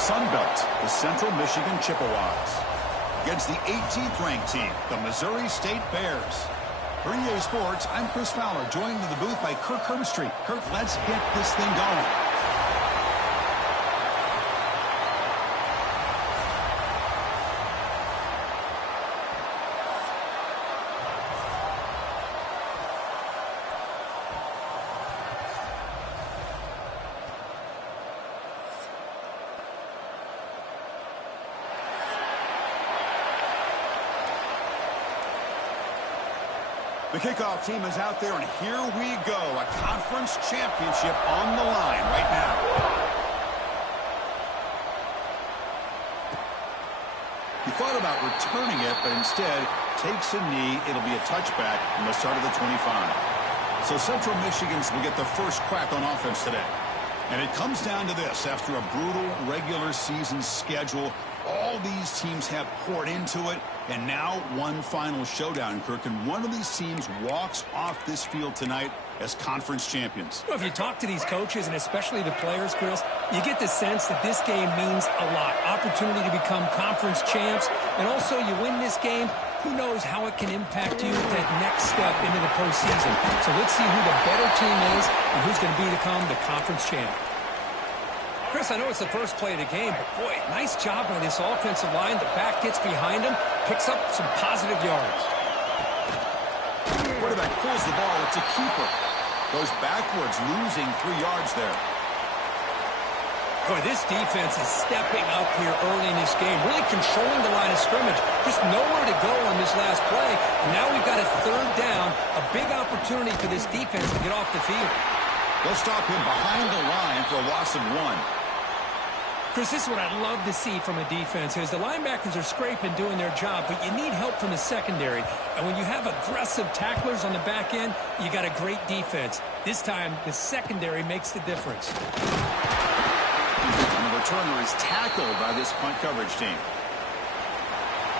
Sun Belt, the Central Michigan Chippewas, against the 18th ranked team, the Missouri State Bears. For EA Sports, I'm Chris Fowler, joined in the booth by Kirk Herbstreit. Kirk, let's get this thing going. The kickoff team is out there, and here we go. A conference championship on the line right now. He thought about returning it, but instead takes a knee. It'll be a touchback from the start of the 25. So Central Michigan's will get the first crack on offense today. And it comes down to this. After a brutal regular season schedule, all these teams have poured into it, and now one final showdown, Kirk. And one of these teams walks off this field tonight as conference champions. Well, if you talk to these coaches, and especially the players, Chris, you get the sense that this game means a lot. Opportunity to become conference champs, and also you win this game, who knows how it can impact you at that next step into the postseason. So let's see who the better team is and who's going to become the conference champ. Chris, I know it's the first play of the game, but boy, nice job by this offensive line. The back gets behind him, picks up some positive yards. Quarterback pulls the ball. It's a keeper. Goes backwards, losing 3 yards there. Boy, this defense is stepping up here early in this game, really controlling the line of scrimmage. Just nowhere to go on this last play. And now we've got a third down, a big opportunity for this defense to get off the field. They'll stop him behind the line for a loss of 1. Chris, this is what I'd love to see from a defense is the linebackers are scraping, doing their job, but you need help from the secondary. And when you have aggressive tacklers on the back end, you got a great defense. This time, the secondary makes the difference. And the returner is tackled by this punt coverage team.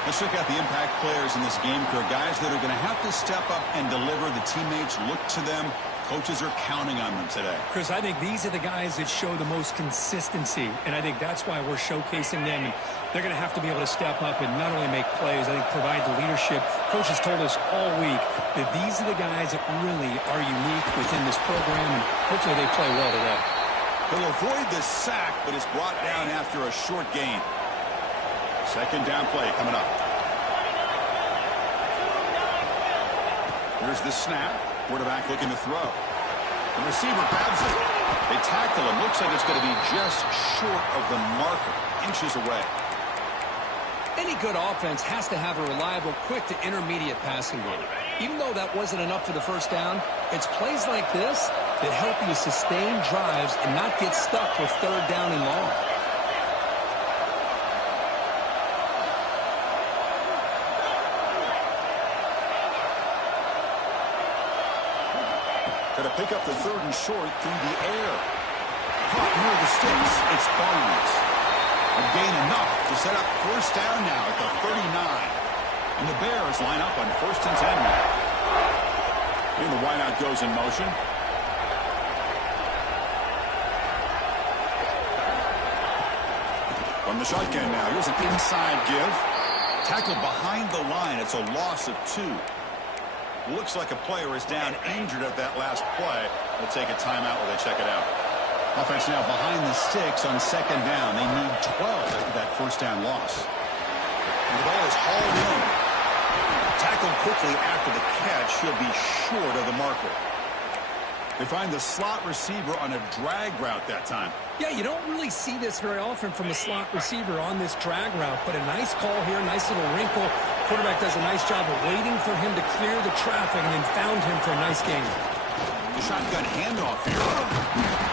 Let's check out the impact players in this game, Kirk. Guys that are going to have to step up and deliver. The teammates look to them. Coaches are counting on them today. Chris, I think these are the guys that show the most consistency, and I think that's why we're showcasing them. And they're going to have to be able to step up and not only make plays, I think provide the leadership. Coaches told us all week that these are the guys that really are unique within this program, and hopefully they play well today. He'll avoid the sack, but is brought down after a short gain. Second down play coming up. Here's the snap. Quarterback looking to throw. The receiver grabs it. They tackle him. Looks like it's going to be just short of the marker, inches away. Any good offense has to have a reliable, quick to intermediate passing game. Even though that wasn't enough for the first down, it's plays like this that help you sustain drives and not get stuck with third down and long. To pick up the third and short through the air. Caught near the sticks. It's Barnes. A gain enough to set up first down now at the 39. And the Bears line up on 1st and 10 now. And the wideout goes in motion. From the shotgun now. Here's an inside give. Tackled behind the line. It's a loss of 2. Looks like a player is down injured at that last play. They'll take a timeout while they check it out. Offense now behind the sticks on second down. They need 12 after that first down loss. And the ball is hauled in. Tackled quickly after the catch. He'll be short of the marker. They find the slot receiver on a drag route that time. Yeah, you don't really see this very often from a slot receiver on this drag route, but a nice call here, nice little wrinkle. Quarterback does a nice job of waiting for him to clear the traffic and then found him for a nice gain. The shotgun handoff here.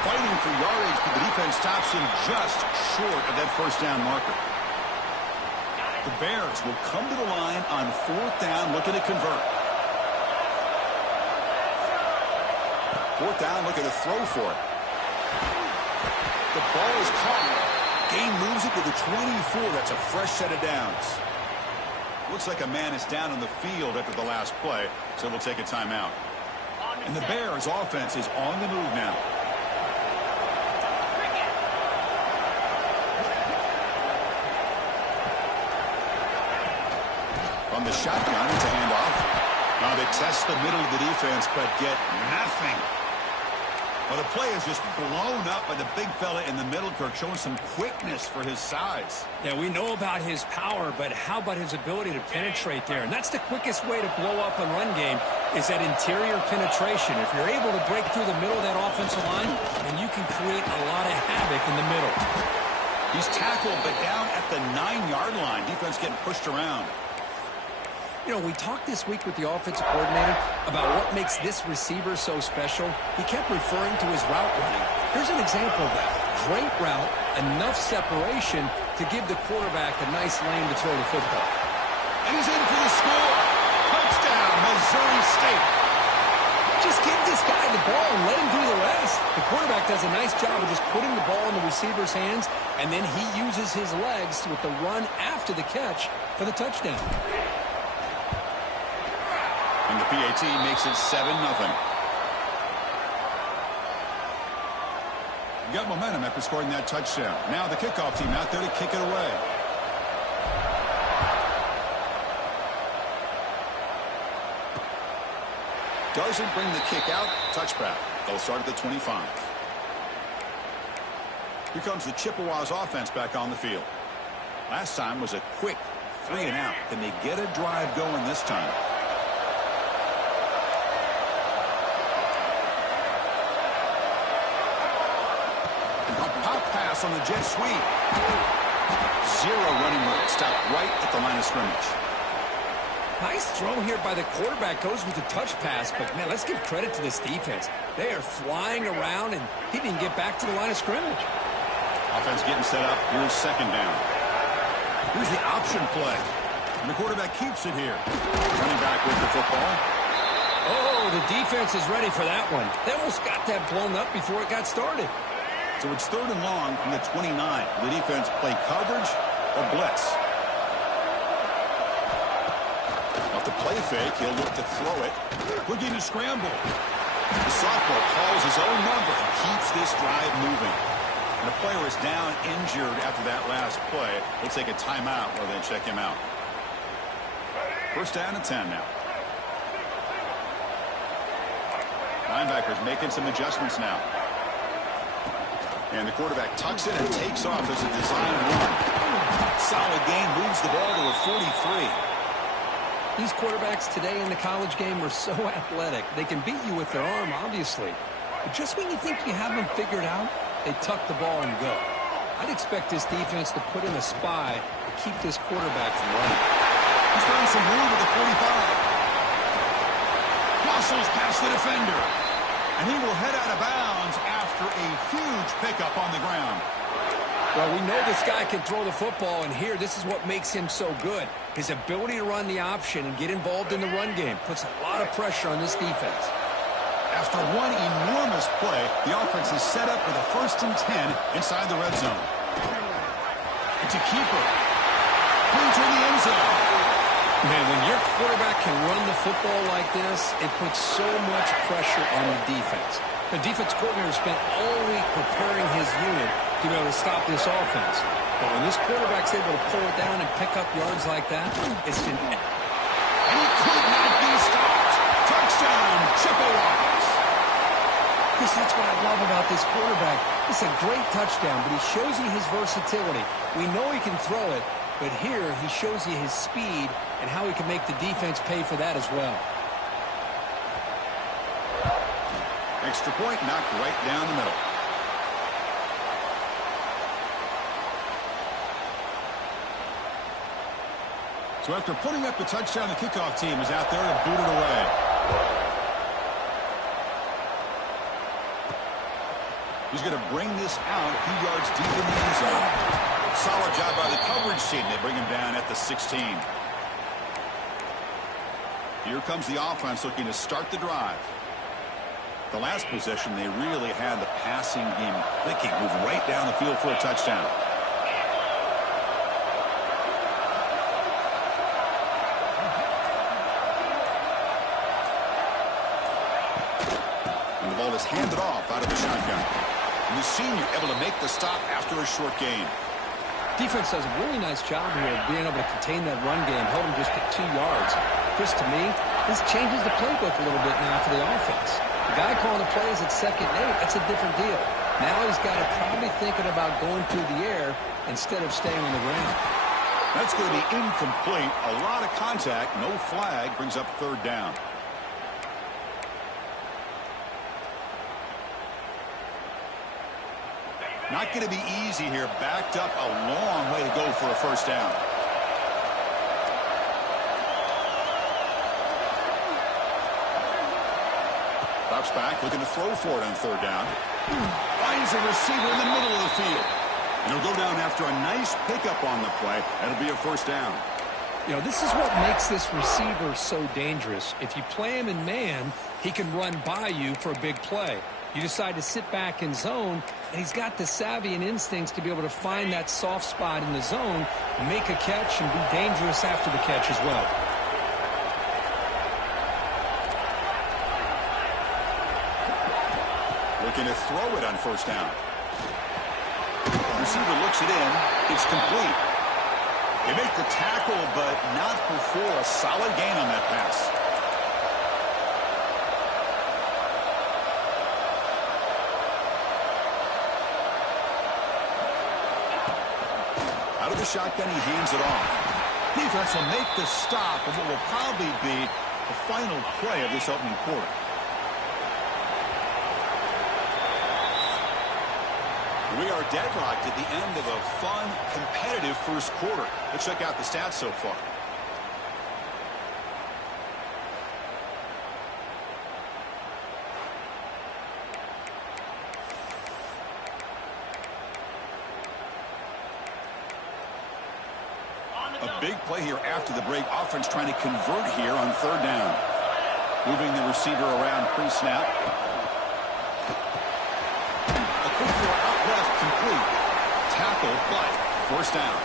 Fighting for yardage, but the defense stops him just short of that first down marker. The Bears will come to the line on 4th down, looking to convert. 4th down, looking to throw for it. The ball is caught. Gain moves it to the 24. That's a fresh set of downs. Looks like a man is down on the field after the last play, so we'll take a timeout. And the Bears' offense is on the move now. From the shotgun, it's a handoff. Now they test the middle of the defense, but get nothing. Well, the play is just blown up by the big fella in the middle, Kirk, showing some quickness for his size. Yeah, we know about his power, but how about his ability to penetrate there? And that's the quickest way to blow up a run game, is that interior penetration. If you're able to break through the middle of that offensive line, then you can create a lot of havoc in the middle. He's tackled, but down at the 9-yard line. Defense getting pushed around. You know, we talked this week with the offensive coordinator about what makes this receiver so special. He kept referring to his route running. Here's an example of that. Great route, enough separation to give the quarterback a nice lane to throw the football. And he's in for the score. Touchdown, Missouri State. Just give this guy the ball and let him do the rest. The quarterback does a nice job of just putting the ball in the receiver's hands, and then he uses his legs with the run after the catch for the touchdown. And the PAT makes it 7-0. Got momentum after scoring that touchdown. Now the kickoff team out there to kick it away. Doesn't bring the kick out. Touchback. They'll start at the 25. Here comes the Chippewas offense back on the field. Last time was a quick 3-and-out. Can they get a drive going this time? On the jet sweep. Zero running room. Stopped right at the line of scrimmage. Nice throw here by the quarterback. Goes with the touch pass, but man, let's give credit to this defense. They are flying around, and he didn't get back to the line of scrimmage. Offense getting set up. Here's second down. Here's the option play. And the quarterback keeps it here. Running back with the football. Oh, the defense is ready for that one. They almost got that blown up before it got started. So it's 3rd and long from the 29. The defense play coverage or blitz. Off the play fake, he'll look to throw it. Looking to scramble. The sophomore calls his own number and keeps this drive moving. And the player is down injured after that last play. We'll take a timeout while they check him out. 1st down and 10 now. Linebackers making some adjustments now. And the quarterback tucks it and takes off as a design run. Solid gain, moves the ball to a 43. These quarterbacks today in the college game are so athletic. They can beat you with their arm, obviously. But just when you think you have them figured out, they tuck the ball and go. I'd expect this defense to put in a spy to keep this quarterback from running. He's throwing some room at the 45. Muscles past the defender. And he will head out of bounds after a huge pickup on the ground. Well, we know this guy can throw the football, and here, this is what makes him so good. His ability to run the option and get involved in the run game puts a lot of pressure on this defense. After one enormous play, the offense is set up with a 1st and 10 inside the red zone. It's a keeper. Into the end zone. Man, when your quarterback can run the football like this, it puts so much pressure on the defense. The defense coordinator spent all week preparing his unit to be able to stop this offense. But when this quarterback's able to pull it down and pick up yards like that, it's an... And he could not be stopped. Touchdown, Chippewas. Because that's what I love about this quarterback. It's a great touchdown, but he shows you his versatility. We know he can throw it, but here he shows you his speed and how he can make the defense pay for that as well. Extra point knocked right down the middle. So after putting up the touchdown, the kickoff team is out there to boot it away. He's going to bring this out a few yards deep in the end zone. Solid job by the coverage team. They bring him down at the 16. Here comes the offense looking to start the drive. The last possession, they really had the passing game clicking. Moved right down the field for a touchdown. And the ball is handed off out of the shotgun. And the senior able to make the stop after a short gain. Defense does a really nice job here of being able to contain that run game, held him just at 2 yards. Chris, to me, this changes the playbook a little bit now for the offense. The guy calling the plays at 2nd and 8, that's a different deal. Now he's got to probably thinking about going through the air instead of staying on the ground. That's going to be incomplete. A lot of contact. No flag. Brings up 3rd down. Not going to be easy here. Backed up a long way to go for a 1st down. Drops back, looking to throw for it on 3rd down. Finds a receiver in the middle of the field. And he'll go down after a nice pickup on the play. That'll be a 1st down. You know, this is what makes this receiver so dangerous. If you play him in man, he can run by you for a big play. You decide to sit back in zone, and he's got the savvy and instincts to be able to find that soft spot in the zone, make a catch, and be dangerous after the catch as well. Looking to throw it on 1st down. Receiver looks it in. It's complete. They make the tackle, but not before a solid gain on that pass. Out of the shotgun, he hands it off. Defense will make the stop of what will probably be the final play of this opening quarter. We are deadlocked at the end of a fun, competitive 1st quarter. Let's check out the stats so far. A big play here after the break. Offense trying to convert here on 3rd down. Moving the receiver around pre-snap. A quick throw out left, complete. Tackle, but 1st down.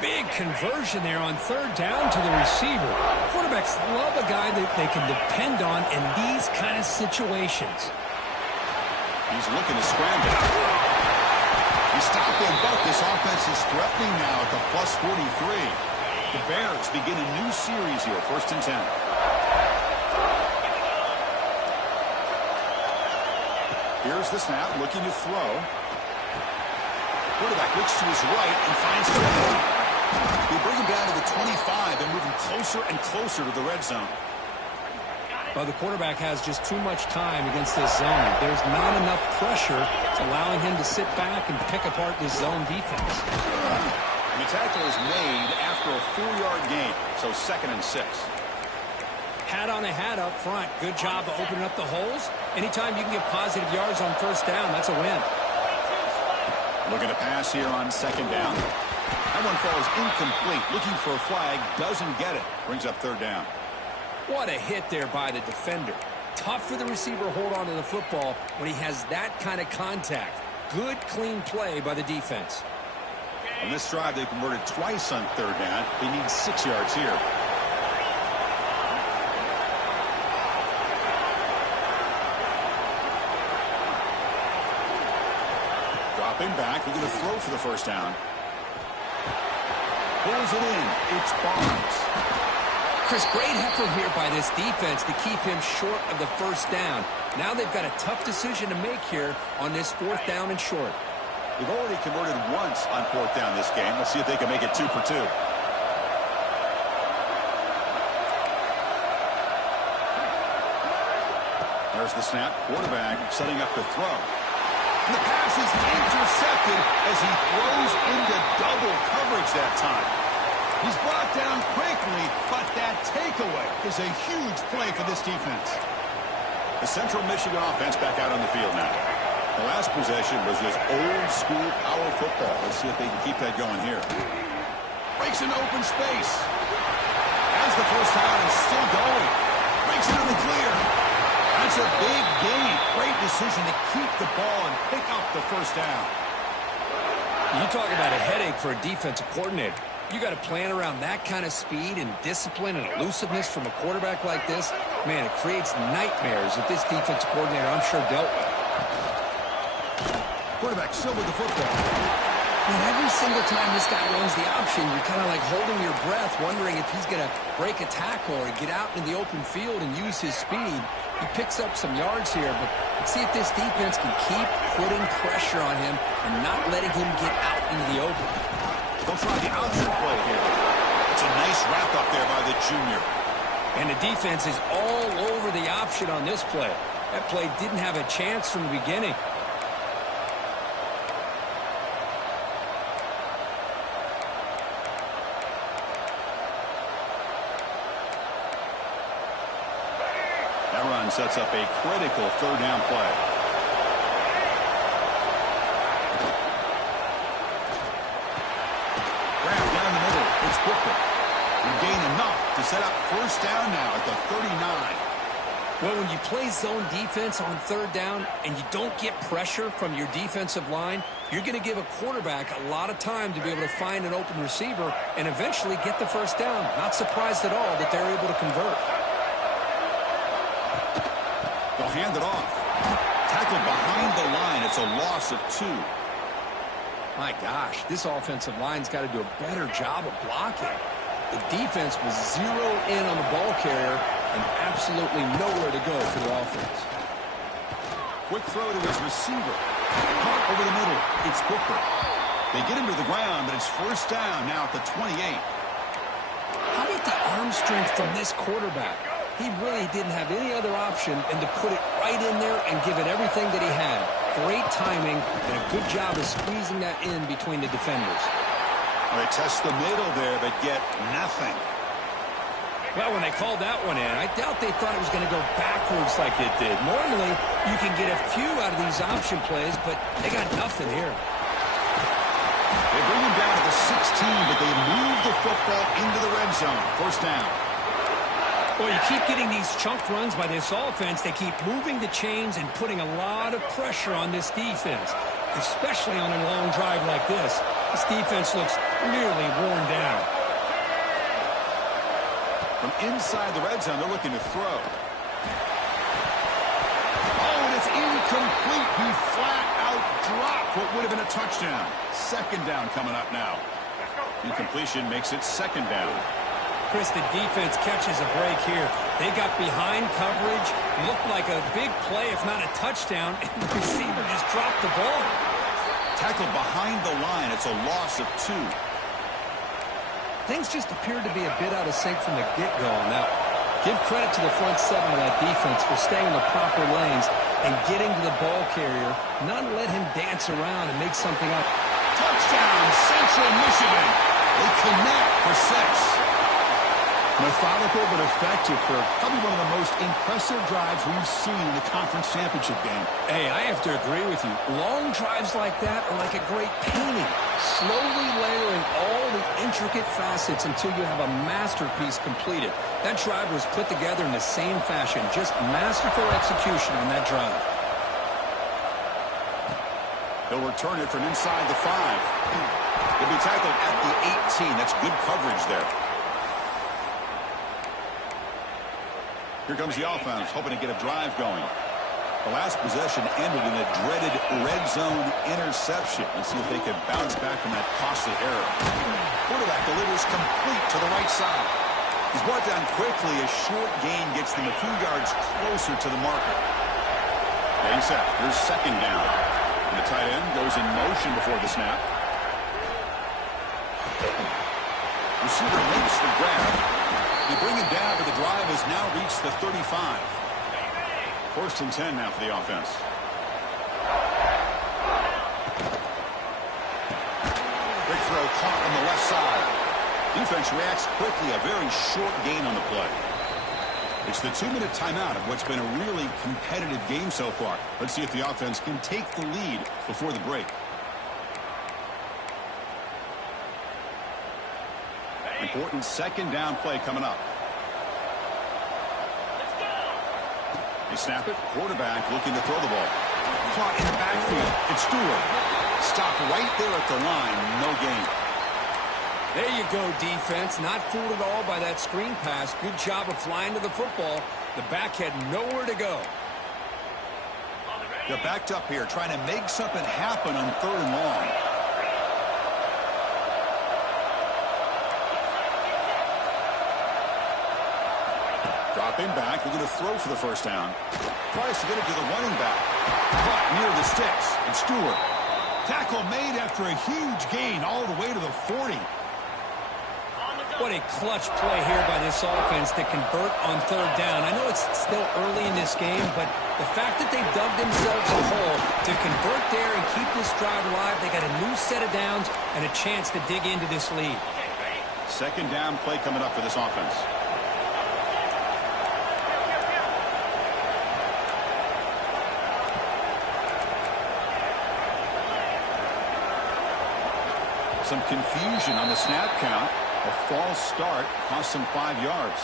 Big conversion there on 3rd down to the receiver. Quarterbacks love a guy that they can depend on in these kind of situations. He's looking to scramble. He stopped them, but this offense is threatening now at the +43. The Bears begin a new series here, 1st and 10. Here's the snap, looking to throw. Quarterback looks to his right and finds it. They bring him down to the 25 and move him closer and closer to the red zone. Well, the quarterback has just too much time against this zone. There's not enough pressure allowing him to sit back and pick apart this zone defense. And the tackle is made after a 4-yard gain, so 2nd and 6. Hat on a hat up front. Good job of opening up the holes. Anytime you can get positive yards on 1st down, that's a win. Looking to pass here on 2nd down. That one falls incomplete. Looking for a flag, doesn't get it. Brings up 3rd down. What a hit there by the defender. Tough for the receiver to hold on to the football when he has that kind of contact. Good, clean play by the defense. On this drive, they converted twice on 3rd down. They need 6 yards here. Dropping back, we're going to throw for the 1st down. Pulls it in. It's Barnes. Chris, great effort here by this defense to keep him short of the 1st down. Now they've got a tough decision to make here on this 4th down and short. They've already converted once on 4th down this game. Let's see if they can make it 2 for 2. There's the snap. Quarterback setting up the throw. And the pass is intercepted as he throws into double coverage that time. He's brought down quickly, but that takeaway is a huge play for this defense. The Central Michigan offense back out on the field now. The last possession was just old-school power football. Let's see if they can keep that going here. Breaks into open space. Has the 1st down and still going. Breaks into the clear. That's a big gain. Great decision to keep the ball and pick up the 1st down. You talk about a headache for a defensive coordinator. You got to plan around that kind of speed and discipline and elusiveness from a quarterback like this. Man, it creates nightmares that this defensive coordinator, I'm sure, dealt with. Quarterback still with the football. Man, single time this guy runs the option, you're kind of like holding your breath, wondering if he's going to break a tackle or get out into the open field and use his speed. He picks up some yards here, but let's see if this defense can keep putting pressure on him and not letting him get out into the open. They'll try the option play here. It's a nice wrap up there by the junior. And the defense is all over the option on this play. That play didn't have a chance from the beginning. That run sets up a critical third down play. Grab down the middle. It's Booker. We gain enough to set up first down now at the 39. Well, when you play zone defense on third down and you don't get pressure from your defensive line, you're going to give a quarterback a lot of time to be able to find an open receiver and eventually get the first down. Not surprised at all that they're able to convert. They'll hand it off. Tackle behind the line. It's a loss of 2. My gosh, this offensive line's got to do a better job of blocking. The defense was zeroed in on the ball carrier and absolutely nowhere to go for their offense. Quick throw to his receiver. Caught over the middle. It's Booker. They get him to the ground, but it's first down now at the 28. How about the arm strength from this quarterback? He really didn't have any other option than to put it right in there and give it everything that he had. Great timing and a good job of squeezing that in between the defenders. Well, they test the middle there, but get nothing. Well, when they called that one in, I doubt they thought it was going to go backwards like it did. Normally, you can get a few out of these option plays, but they got nothing here. They bring him down to the 16, but they move the football into the red zone. First down. Well, you keep getting these chunk runs by this offense. They keep moving the chains and putting a lot of pressure on this defense, especially on a long drive like this. This defense looks really worn down. From inside the red zone, they're looking to throw. Oh, and it's incomplete. He flat out dropped what would have been a touchdown. Second down coming up now. Incompletion makes it second down. Chris, the defense catches a break here. They got behind coverage, looked like a big play, if not a touchdown, and the receiver just dropped the ball. Tackled behind the line. It's a loss of 2. Things just appeared to be a bit out of sync from the get-go on that one. Give credit to the front seven of that defense for staying in the proper lanes and getting to the ball carrier, not let him dance around and make something up. Touchdown, Central Michigan. They connect for 6. Methodical but effective for probably one of the most impressive drives we've seen in the conference championship game. Hey, I have to agree with you. Long drives like that are like a great painting. Slowly layering all the intricate facets until you have a masterpiece completed. That drive was put together in the same fashion. Just masterful execution on that drive. They'll return it from inside the 5. He'll be tackled at the 18. That's good coverage there. Here comes the offense, hoping to get a drive going. The last possession ended in a dreaded red zone interception. Let's see if they can bounce back from that costly error. Quarterback delivers complete to the right side. He's brought down quickly. A short gain gets them a few yards closer to the marker. Getting set. Here's second down. And the tight end goes in motion before the snap. Receiver makes the grab. You bring it down, but the drive has now reached the 35. First and 10 now for the offense. Big throw caught on the left side. Defense reacts quickly. A very short gain on the play. It's the 2-minute timeout of what's been a really competitive game so far. Let's see if the offense can take the lead before the break. Important second down play coming up. They snap it. Quarterback looking to throw the ball. Caught in the backfield. It's Stewart. Stopped right there at the line. No gain. There you go, defense. Not fooled at all by that screen pass. Good job of flying to the football. The back had nowhere to go. They're backed up here, trying to make something happen on 3rd and long. Stepping back, we're going to throw for the first down. Tries to get it to the running back. Caught near the sticks. And Stewart. Tackle made after a huge gain all the way to the 40. What a clutch play here by this offense to convert on third down. I know it's still early in this game, but the fact that they dug themselves a hole to convert there and keep this drive alive, they got a new set of downs and a chance to dig into this lead. Second down play coming up for this offense. Some confusion on the snap count. A false start cost him 5 yards.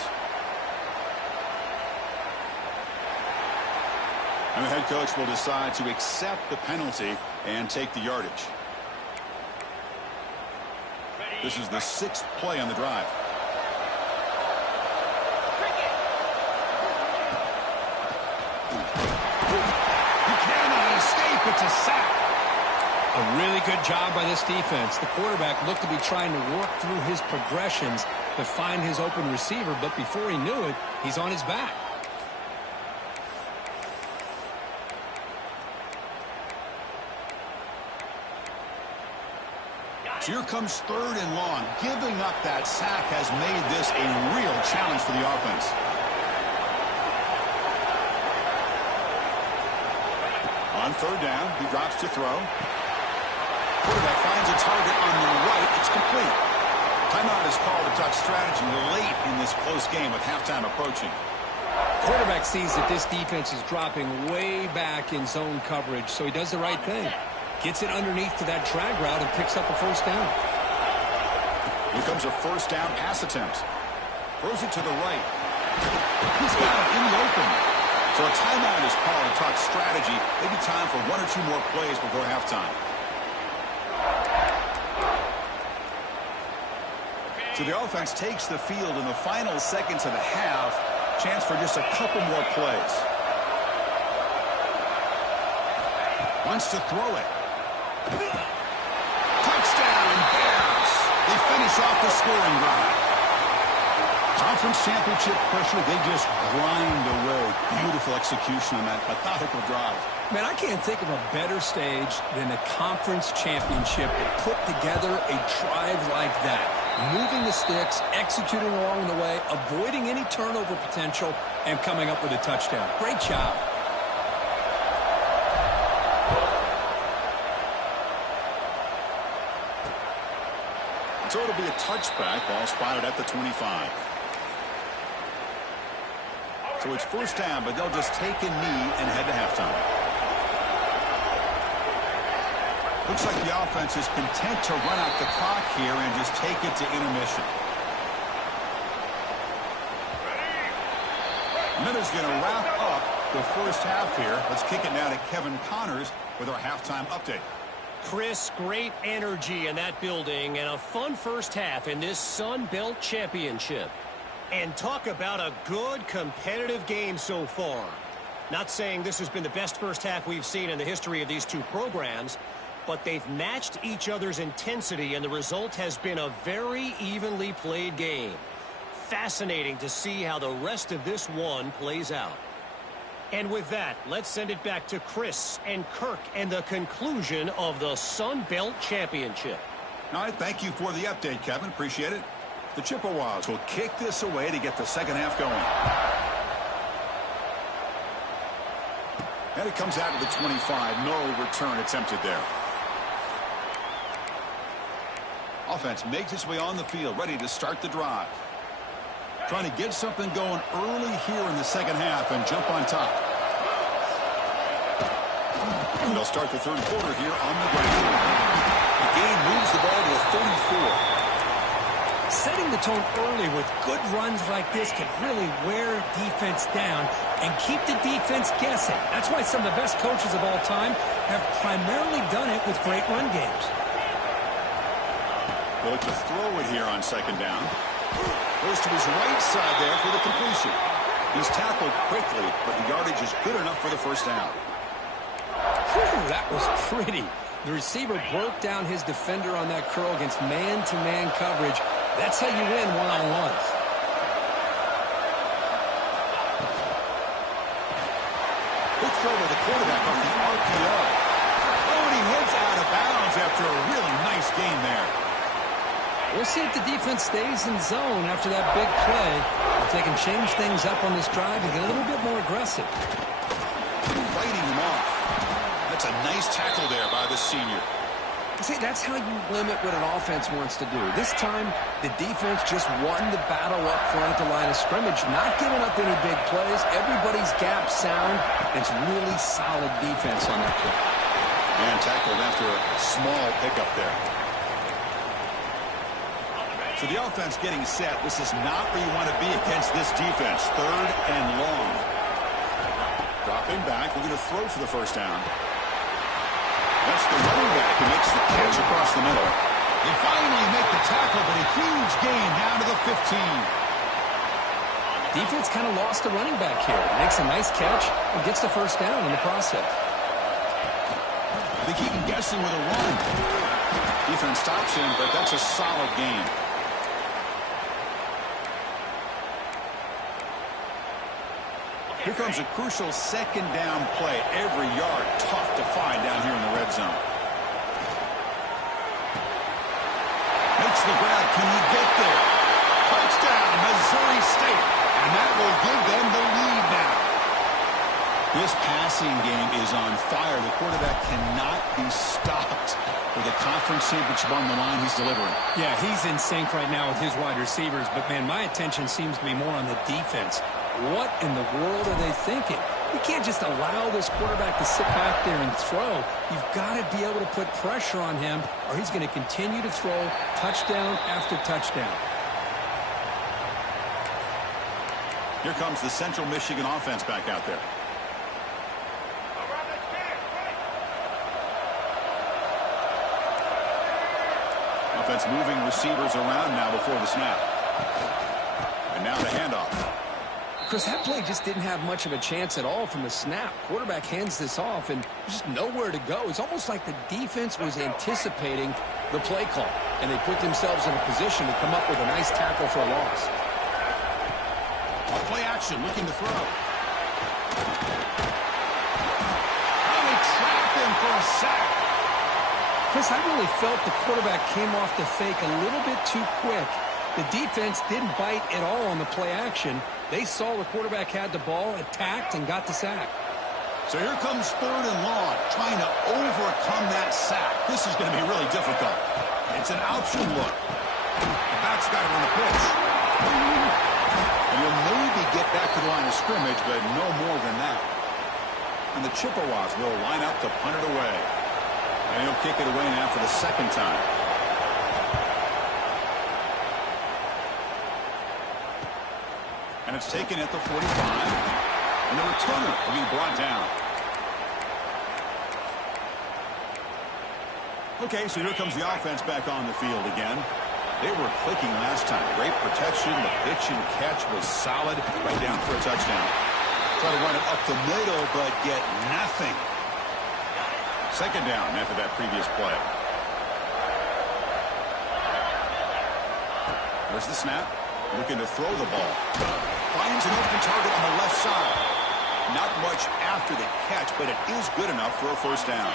And the head coach will decide to accept the penalty and take the yardage. This is the 6th play on the drive. You cannot escape. It's a sack. A really good job by this defense. The quarterback looked to be trying to work through his progressions to find his open receiver, but before he knew it, he's on his back. So here comes third and long. Giving up that sack has made this a real challenge for the offense. On third down, he drops to throw. Quarterback finds a target on the right. It's complete. Timeout is called to talk strategy late in this close game with halftime approaching. Quarterback sees that this defense is dropping way back in zone coverage, so he does the right thing. Gets it underneath to that drag route and picks up a first down. Here comes a first down pass attempt. Throws it to the right. He's got it in the open. So a timeout is called to talk strategy. Maybe time for 1 or 2 more plays before halftime. So the offense takes the field in the final seconds of the half. Chance for just a couple more plays. Wants to throw it. Touchdown, Bears. They finish off the scoring drive. Conference championship pressure, they just grind away. Beautiful execution on that methodical drive. Man, I can't think of a better stage than the conference championship to put together a drive like that. Moving the sticks, executing along the way, avoiding any turnover potential, and coming up with a touchdown. Great job. So it'll be a touchback. Ball spotted at the 25. So it's first down, but they'll just take a knee and head to halftime. Looks like the offense is content to run out the clock here and just take it to intermission. And that is going to wrap up the first half here. Let's kick it now to Kevin Connors with our halftime update. Chris, great energy in that building and a fun first half in this Sun Belt Championship. And talk about a good competitive game so far. Not saying this has been the best first half we've seen in the history of these two programs, but they've matched each other's intensity, and the result has been a very evenly played game. Fascinating to see how the rest of this one plays out. And with that, let's send it back to Chris and Kirk and the conclusion of the Sun Belt Championship. All right, thank you for the update, Kevin. Appreciate it. The Chippewas will kick this away to get the second half going. And it comes out to the 25. No return attempted there. Offense makes its way on the field, ready to start the drive. Trying to get something going early here in the second half and jump on top. And they'll start the third quarter here on the ground. The game moves the ball to the 34. Setting the tone early with good runs like this can really wear defense down and keep the defense guessing. That's why some of the best coaches of all time have primarily done it with great run games. They'll look to throw it here on second down. Goes to his right side there for the completion. He's tackled quickly, but the yardage is good enough for the first down. Whew, that was pretty. The receiver broke down his defender on that curl against man-to-man coverage. That's how you win one-on-ones. off the RPO. Oh, and he heads out of bounds after a really nice gain there. We'll see if the defense stays in zone after that big play. If they can change things up on this drive and get a little bit more aggressive. Fighting him off. That's a nice tackle there by the senior. See, that's how you limit what an offense wants to do. This time, the defense just won the battle up front at the line of scrimmage, not giving up any big plays. Everybody's gap sound. It's really solid defense on that play. And tackled after a small pickup there. So the offense getting set. This is not where you want to be against this defense. 3rd and long. Dropping back. We're going to throw for the first down. That's the running back who makes the catch across the middle. They finally make the tackle, but a huge gain down to the 15. Defense kind of lost the running back here. Makes a nice catch and gets the first down in the process. I think he can guess him with a run. Defense stops him, but that's a solid gain. Here comes a crucial 2nd down play. Every yard tough to find down here in the red zone. Makes the grab. Can he get there? Touchdown, Missouri State. And that will give them the lead now. This passing game is on fire. The quarterback cannot be stopped with a conference championship on the line. He's delivering. Yeah, he's in sync right now with his wide receivers. But, man, my attention seems to be more on the defense. What in the world are they thinking? You can't just allow this quarterback to sit back there and throw. You've got to be able to put pressure on him, or he's going to continue to throw touchdown after touchdown. Here comes the Central Michigan offense back out there. Offense moving receivers around now before the snap. And now the handoff. Chris, that play just didn't have much of a chance at all from the snap. Quarterback hands this off and just nowhere to go. It's almost like the defense was anticipating the play call, and they put themselves in a position to come up with a nice tackle for a loss. Play action, looking to throw. Oh, they trapped him for a sack. Chris, I really felt the quarterback came off the fake a little bit too quick. The defense didn't bite at all on the play action. They saw the quarterback had the ball, attacked, and got the sack. So here comes 3rd and long, trying to overcome that sack. This is going to be really difficult. It's an option look. The back's got it on the pitch. And he'll maybe get back to the line of scrimmage, but no more than that. And the Chippewas will line up to punt it away. And he'll kick it away now for the 2nd time. And it's taken at the 45. And the returner will be brought down. Okay, so here comes the offense back on the field again. They were clicking last time. Great protection. The pitch and catch was solid. Right down for a touchdown. Try to run it up the middle, but get nothing. 2nd down after that previous play. There's the snap. Looking to throw the ball. Finds an open target on the left side. Not much after the catch, but it is good enough for a 1st down.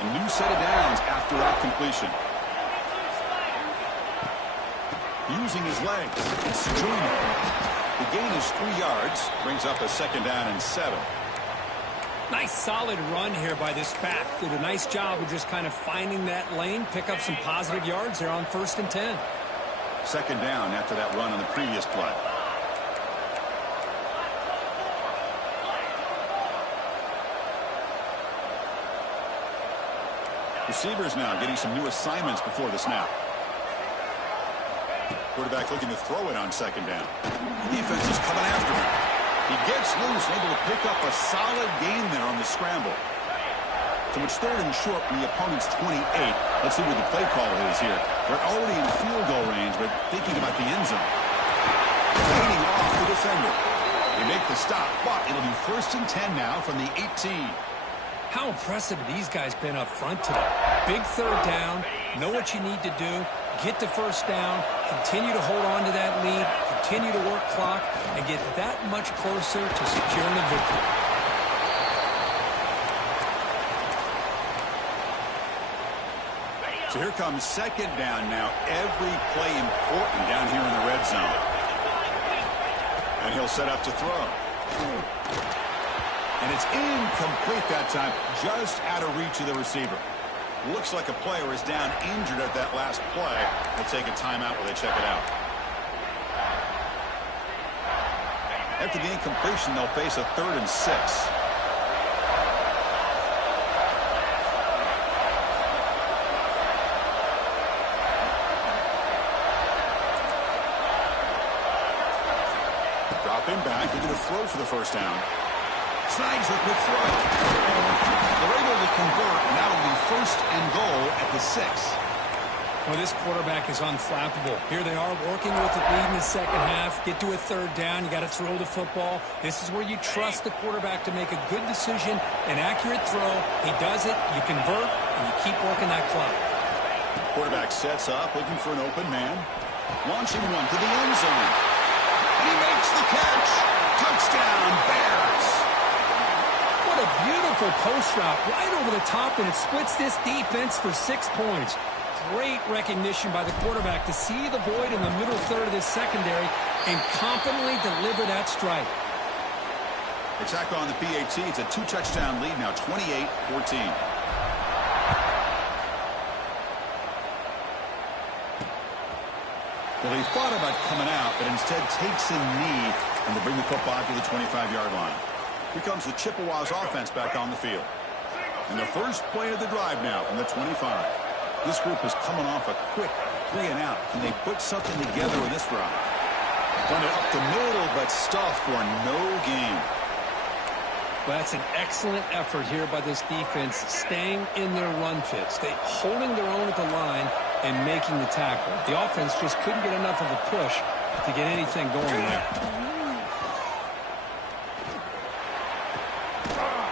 A new set of downs after that completion. Using his legs. It's Junior. The gain is 3 yards. Brings up a 2nd down and 7. Nice solid run here by this back. Did a nice job of just kind of finding that lane, pick up some positive yards there on 1st and 10. 2nd down after that run on the previous play. Receivers now getting some new assignments before the snap. Quarterback looking to throw it on 2nd down. Defense is coming after him. He gets loose, able to pick up a solid gain there on the scramble. So it's 3rd and short from the opponent's 28. Let's see what the play call is here. They're already in field goal range, but thinking about the end zone. Fading off the defender. They make the stop, but it'll be 1st and 10 now from the 18. How impressive have these guys been up front today? Big 3rd down, know what you need to do, get the 1st down, continue to hold on to that lead, continue to work clock, and get that much closer to securing a victory. So here comes second down now. Every play important down here in the red zone. And he'll set up to throw. And it's incomplete that time, just out of reach of the receiver. Looks like a player is down injured at that last play. They'll take a timeout while they check it out. After the incompletion, they'll face a 3rd and 6. Dropping back, they're going to throw for the first down. Snags the quick throw. They're able to convert, and that will be 1st and goal at the 6. Well, this quarterback is unflappable. Here they are working with the lead in the second half. Get to a 3rd down. You got to throw the football. This is where you trust the quarterback to make a good decision, an accurate throw. He does it, you convert, and you keep working that clock. Quarterback sets up, looking for an open man. Launching one to the end zone. And he makes the catch. Touchdown, Bears. What a beautiful post route right over the top, and it splits this defense for 6 points. Great recognition by the quarterback to see the void in the middle third of this secondary and confidently deliver that strike. They tack on the PAT. It's a 2-touchdown lead now, 28-14. Well, he thought about coming out, but instead takes a knee and they bring the football to the 25-yard line. Here comes the Chippewas offense back on the field. And the first play of the drive now from the 25. This group is coming off a quick 3-and-out. Can they put something together in this drive? Run it up the middle, but stuffed for no gain. Well, that's an excellent effort here by this defense, staying in their run fits. They holding their own at the line and making the tackle. The offense just couldn't get enough of a push to get anything going there.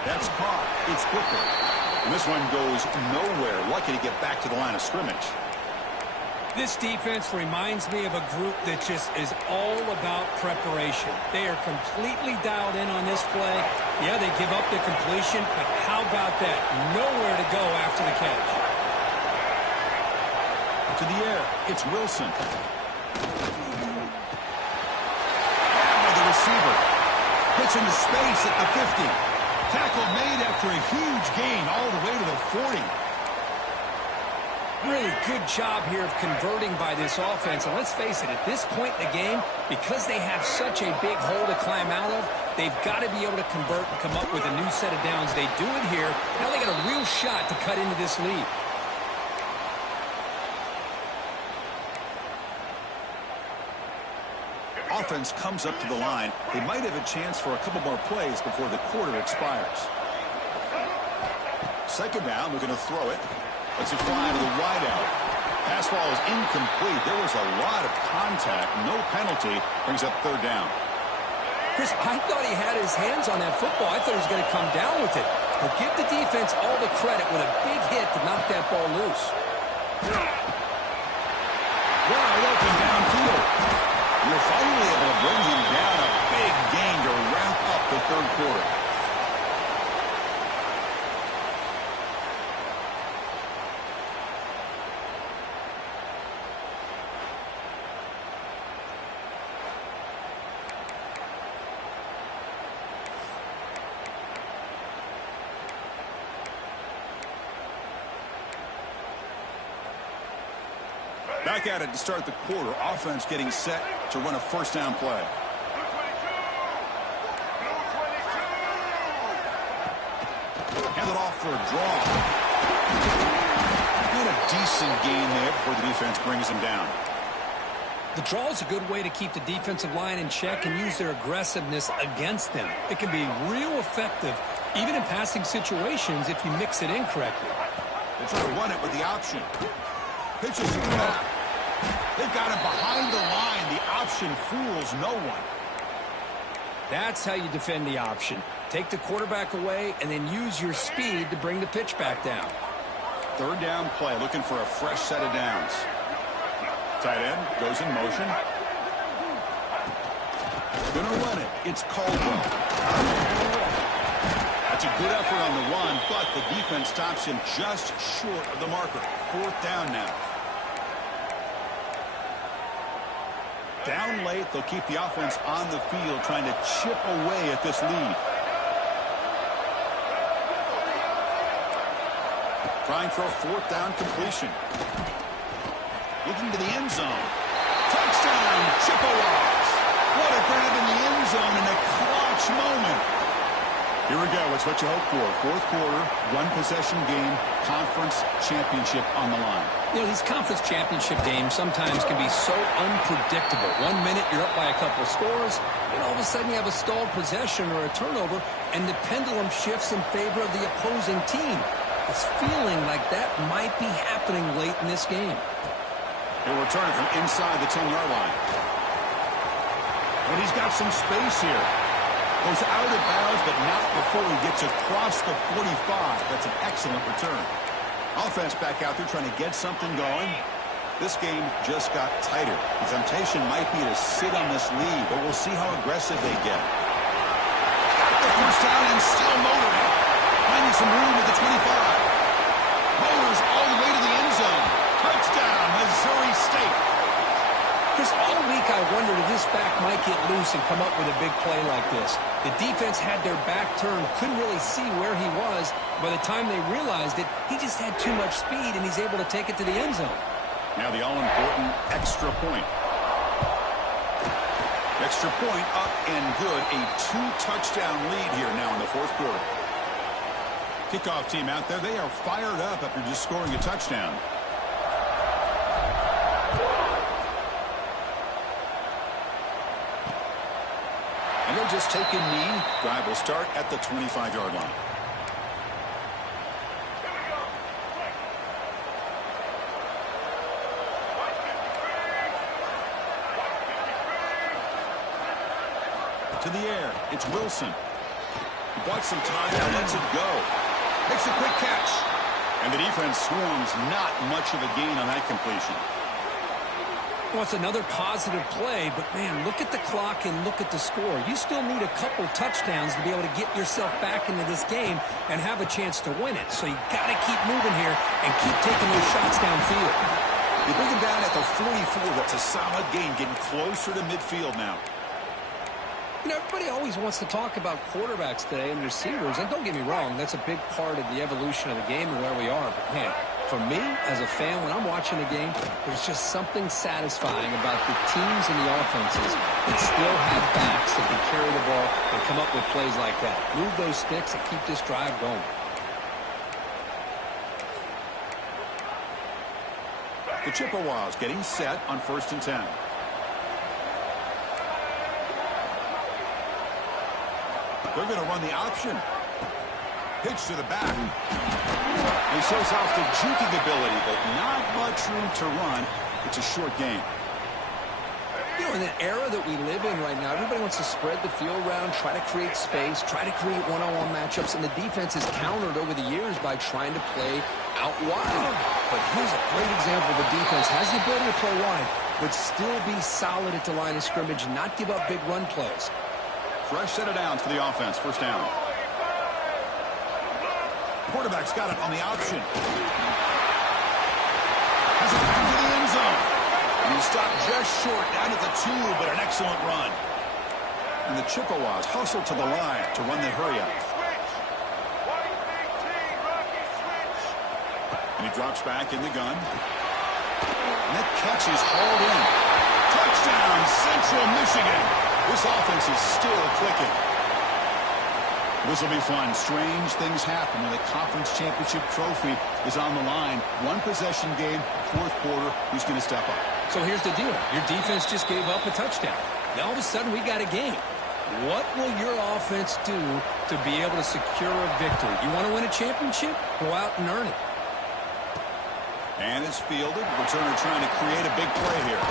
That's caught. It's quicker. And this one goes nowhere. Lucky to get back to the line of scrimmage. This defense reminds me of a group that just is all about preparation. They are completely dialed in on this play. Yeah, they give up the completion, but how about that? Nowhere to go after the catch. To the air, it's Wilson. And the receiver. Hits into space at the 50. Tackle made after a huge gain all the way to the 40. Really good job here of converting by this offense. And let's face it, at this point in the game, because they have such a big hole to climb out of, they've got to be able to convert and come up with a new set of downs. They do it here. Now they got a real shot to cut into this lead. Offense comes up to the line. They might have a chance for a couple more plays before the quarter expires. Second down, they're going to throw it. Let's it fly to the wideout. Pass ball is incomplete. There was a lot of contact. No penalty. Brings up 3rd down. Chris, I thought he had his hands on that football. I thought he was going to come down with it. But give the defense all the credit with a big hit to knock that ball loose. Wide open downfield. You're finally able to bring him down. A big gain to wrap up the 3rd quarter. Back at it to start the quarter. Offense getting set to run a 1st down play. Handed off for a draw. Got a decent gain there before the defense brings him down. The draw is a good way to keep the defensive line in check and use their aggressiveness against them. It can be real effective, even in passing situations, if you mix it in correctly. They try to run it with the option. Pitches it back. They've got him behind the line. The option fools no one. That's how you defend the option. Take the quarterback away and then use your speed to bring the pitch back down. 3rd down play, looking for a fresh set of downs. Tight end goes in motion. Gonna run it. It's Caldwell. That's It's a good effort on the run, but the defense stops him just short of the marker. 4th down now. Down late, they'll keep the offense on the field trying to chip away at this lead. Trying for a 4th down completion. Looking to the end zone. Touchdown, Chippewas. What a grab in the end zone in a clutch moment. Here we go. It's what you hope for. 4th quarter, 1-possession game, conference championship on the line. You know, these conference championship games sometimes can be so unpredictable. 1 minute you're up by a couple of scores, and all of a sudden you have a stalled possession or a turnover, and the pendulum shifts in favor of the opposing team. It's feeling like that might be happening late in this game. He'll return it from inside the 10-yard line. And he's got some space here. Goes out of bounds, but not before he gets across the 45. That's an excellent return. Offense back out there trying to get something going. This game just got tighter. The temptation might be to sit on this lead, but we'll see how aggressive they get. Got the 1st down and still motoring. Finding some room at the 25. Motors all the way to the end zone. Touchdown, Missouri State. Chris, all week I wondered if this back might get loose and come up with a big play like this. The defense had their back turned, couldn't really see where he was. By the time they realized it, he just had too much speed, and he's able to take it to the end zone. Now the all-important extra point. Extra point up and good. A 2-touchdown lead here now in the 4th quarter. Kickoff team out there, they are fired up after just scoring a touchdown. And they'll just take a knee. Drive will start at the 25-yard line. To the air, it's Wilson. He bought some time and lets it go. Makes a quick catch. And the defense swarms, not much of a gain on that completion. Well, it's another positive play, but, man, look at the clock and look at the score. You still need a couple touchdowns to be able to get yourself back into this game and have a chance to win it. So you got to keep moving here and keep taking those shots downfield. You bring him down at the 44. That's a solid gain, getting closer to midfield now. You know, everybody always wants to talk about quarterbacks today and receivers, and don't get me wrong, that's a big part of the evolution of the game and where we are. But, man, for me, as a fan, when I'm watching a game, there's just something satisfying about the teams and the offenses that still have backs that can carry the ball and come up with plays like that. Move those sticks and keep this drive going. The Chippewas getting set on 1st and 10. They're going to run the option. Pitch to the back. He shows off the juking ability, but not much room to run. It's a short game. You know, in the era that we live in right now, everybody wants to spread the field around, try to create space, try to create one-on-one matchups, and the defense has countered over the years by trying to play out wide. But here's a great example. The defense has the ability to play wide, but still be solid at the line of scrimmage and not give up big run plays. Fresh set of downs for the offense. 1st down. Quarterback's got it on the option. Has it down to the end zone. And he stopped just short down at the 2, but an excellent run. And the Chippewas hustle to the line to run the hurry-up. And he drops back in the gun. And that catch is hauled in. Touchdown, Central Michigan. This offense is still clicking. This will be fun. Strange things happen when the conference championship trophy is on the line. 1-possession game, 4th quarter. Who's going to step up? So here's the deal. Your defense just gave up a touchdown. Now all of a sudden we got a game. What will your offense do to be able to secure a victory? You want to win a championship? Go out and earn it. And it's fielded. Returner trying to create a big play here.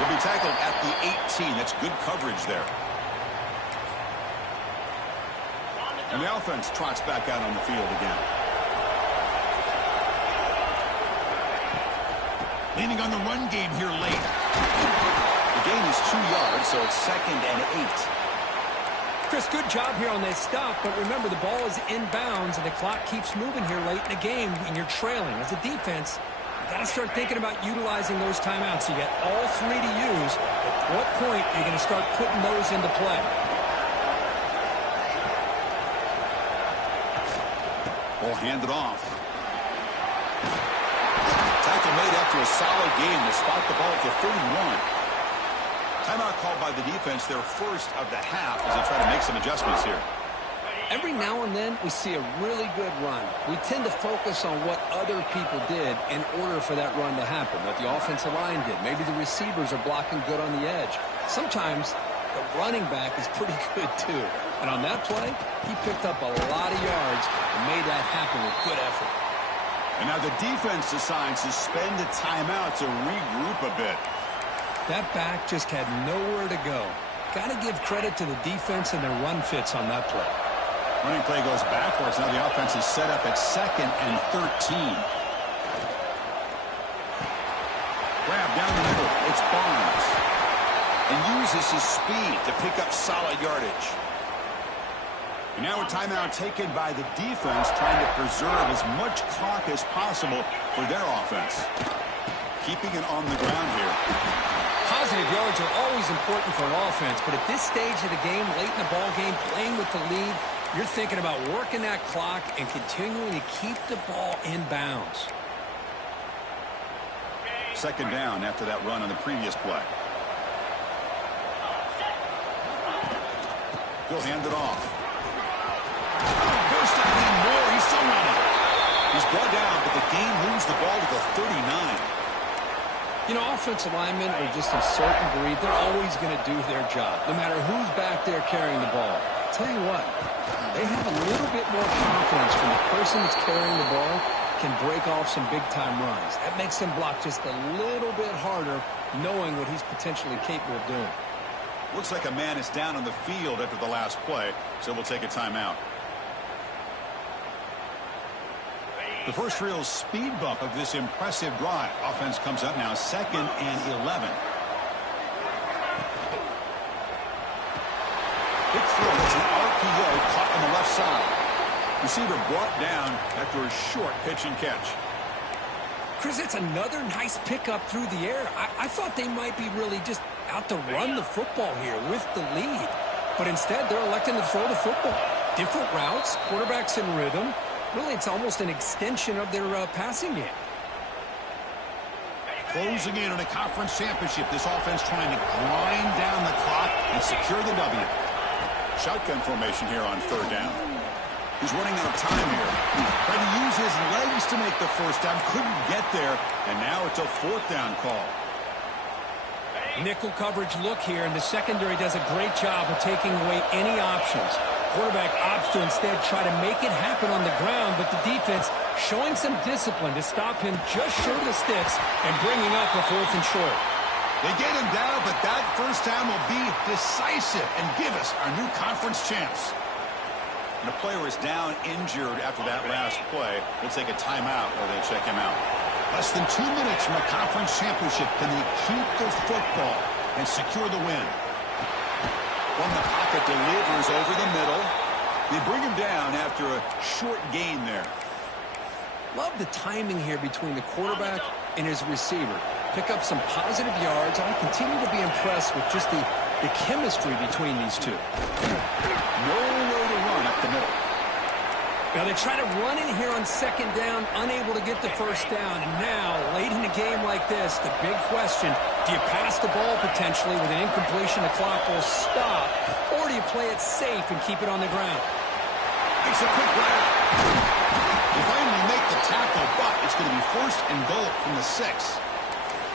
Will be tackled at the 18. That's good coverage there. And the offense trots back out on the field again. Leaning on the run game here late. The gain is 2 yards, so it's 2nd and 8. Chris, good job here on that stop, but remember the ball is inbounds and the clock keeps moving here late in the game and you're trailing. As a defense, you got to start thinking about utilizing those timeouts. You got all three to use. At what point are you going to start putting those into play? Ball handed off. Tackle made after a solid game to spot the ball at the 31. Timeout called by the defense, their first of the half, as they try to make some adjustments here. Every now and then, we see a really good run. We tend to focus on what other people did in order for that run to happen, what the offensive line did. Maybe the receivers are blocking good on the edge. Sometimes the running back is pretty good, too. And on that play, he picked up a lot of yards and made that happen with good effort. And now the defense decides to spend a timeout to regroup a bit. That back just had nowhere to go. Got to give credit to the defense and their run fits on that play. Running play goes backwards. Now the offense is set up at 2nd and 13. Grab down the middle. It's Barnes. And uses his speed to pick up solid yardage. And now a timeout taken by the defense, trying to preserve as much clock as possible for their offense. Keeping it on the ground here. Positive yards are always important for an offense, but at this stage of the game, late in the ball game, playing with the lead, you're thinking about working that clock and continuing to keep the ball in bounds. 2nd down after that run on the previous play. He'll hand it off. Burst out even more. He's still running. He's brought down, but the game moves the ball to the 39. You know, offensive linemen are just a certain breed. They're always going to do their job, no matter who's back there carrying the ball. I'll tell you what, they have a little bit more confidence when the person that's carrying the ball can break off some big-time runs. That makes them block just a little bit harder, knowing what he's potentially capable of doing. Looks like a man is down on the field after the last play, so we'll take a timeout. The first real speed bump of this impressive drive. Offense comes up now 2nd and 11. Big throw. It's an RPO caught on the left side. Receiver brought down after a short pitch and catch. Chris, it's another nice pickup through the air. I thought they might be really just out to run the football here with the lead. But instead, they're electing to throw the football. Different routes, quarterbacks in rhythm. Really, it's almost an extension of their passing game. Closing in on a conference championship, this offense trying to grind down the clock and secure the W. Shotgun formation here on 3rd down. He's running out of time here. Trying to use his legs to make the first down. Couldn't get there, and now it's a 4th down call. Nickel coverage look here, and the secondary does a great job of taking away any options. Quarterback opts to instead try to make it happen on the ground, but the defense showing some discipline to stop him just short of the sticks and bringing up a 4th and short. They get him down, but that first down will be decisive and give us our new conference champs. And the player is down injured after that last play. We'll take a timeout while they check him out. Less than 2 minutes from a conference championship. Can they keep the football and secure the win? From the pocket, delivers over the middle. They bring him down after a short gain there. Love the timing here between the quarterback and his receiver. Pick up some positive yards. I continue to be impressed with just the chemistry between these two. Nowhere to run up the middle. Now they try to run in here on 2nd down, unable to get the first down. And now, late in a game like this, the big question, do you pass the ball potentially with an incompletion? The clock will stop. Or do you play it safe and keep it on the ground? It's a quick grab. They finally make the tackle, but it's going to be 1st and goal from the 6.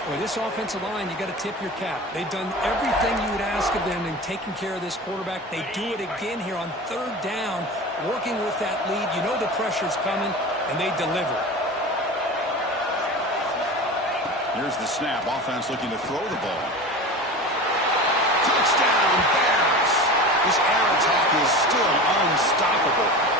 Boy, this offensive line, you got to tip your cap. They've done everything you would ask of them in taking care of this quarterback. They do it again here on 3rd down, working with that lead. You know the pressure's coming, and they deliver. Here's the snap. Offense looking to throw the ball. Touchdown, Bears! This air attack is still unstoppable.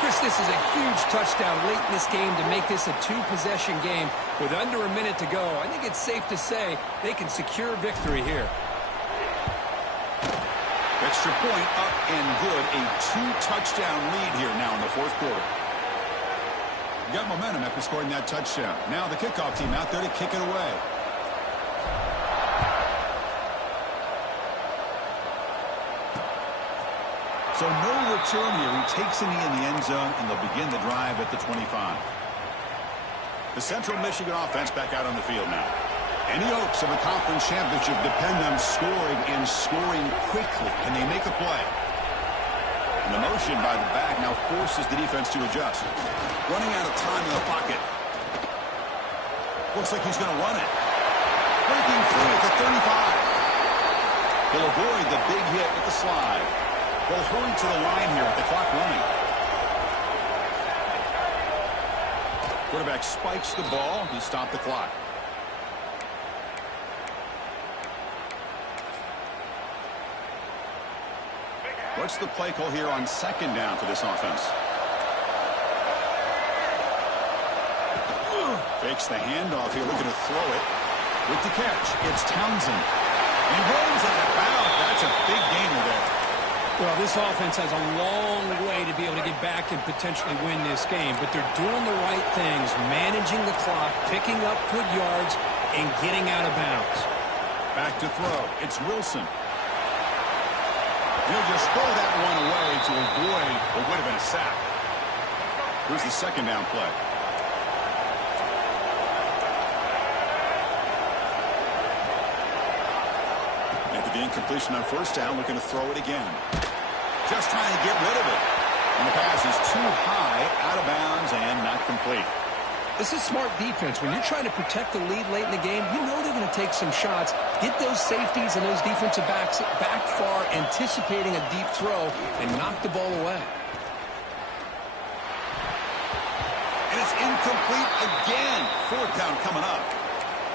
Chris, this is a huge touchdown late in this game to make this a 2-possession game with under a minute to go. I think it's safe to say they can secure victory here. They Extra point up and good. A 2-touchdown lead here now in the fourth quarter. Got momentum after scoring that touchdown. Now the kickoff team out there to kick it away. So no return here. He takes a knee in the end zone, and they'll begin the drive at the 25. The Central Michigan offense back out on the field now. Any hopes of a conference championship depend on scoring and scoring quickly. Can they make a play? And the motion by the back now forces the defense to adjust. Running out of time in the pocket. Looks like he's going to run it. Breaking free at the 35. He'll avoid the big hit with the slide. They'll hurry to the line here with the clock running. Quarterback spikes the ball to stop the clock. What's the play call here on second down for this offense? Fakes the handoff here, looking to throw it. With the catch, it's Townsend. He rolls out of bounds. That's a big gainer there. Well, this offense has a long way to be able to get back and potentially win this game, but they're doing the right things, managing the clock, picking up good yards, and getting out of bounds. Back to throw. It's Wilson. He'll just throw that one away to avoid what would have been a sack. Here's the second down play. After the incompletion on first down, looking to throw it again. Just trying to get rid of it. And the pass is too high, out of bounds, and not complete. This is smart defense. When you're trying to protect the lead late in the game, you know they're going to take some shots, get those safeties and those defensive backs back far, anticipating a deep throw, and knock the ball away. And it's incomplete again. Fourth down coming up.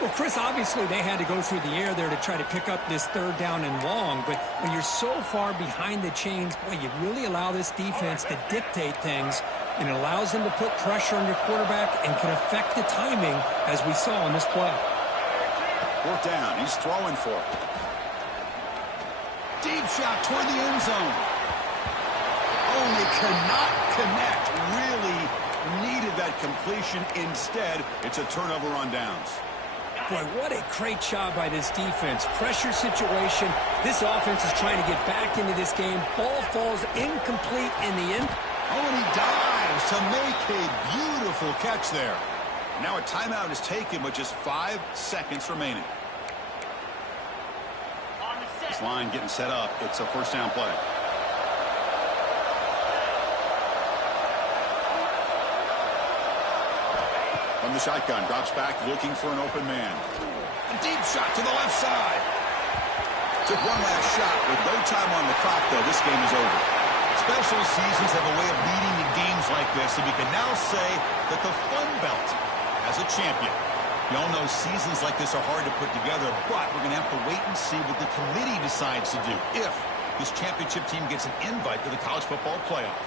Well, Chris, obviously they had to go through the air there to try to pick up this third down and long, but when you're so far behind the chains, boy, you really allow this defense to dictate things, and it allows them to put pressure on your quarterback and can affect the timing, as we saw in this play. Fourth down, he's throwing for it. Deep shot toward the end zone. Oh, they cannot connect. Really needed that completion. Instead, it's a turnover on downs. Boy, what a great job by this defense. Pressure situation. This offense is trying to get back into this game. Ball falls incomplete in the end. Oh, and he dives to make a beautiful catch there. Now a timeout is taken with just 5 seconds remaining. This line getting set up. It's a first down play. From the shotgun, drops back, looking for an open man. A deep shot to the left side. Took one last shot. With no time on the clock, though, this game is over. Special seasons have a way of leading to games like this, and we can now say that the Fun Belt has a champion. You all know seasons like this are hard to put together, but we're going to have to wait and see what the committee decides to do if this championship team gets an invite to the college football playoff.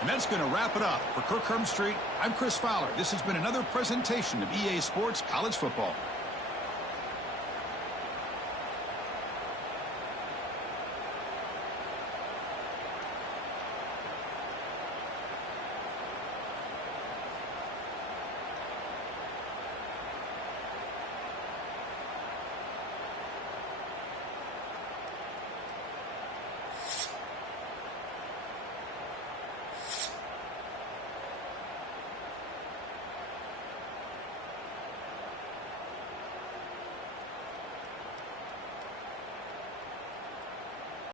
And that's going to wrap it up. For Kirk Street, I'm Chris Fowler. This has been another presentation of EA Sports College Football.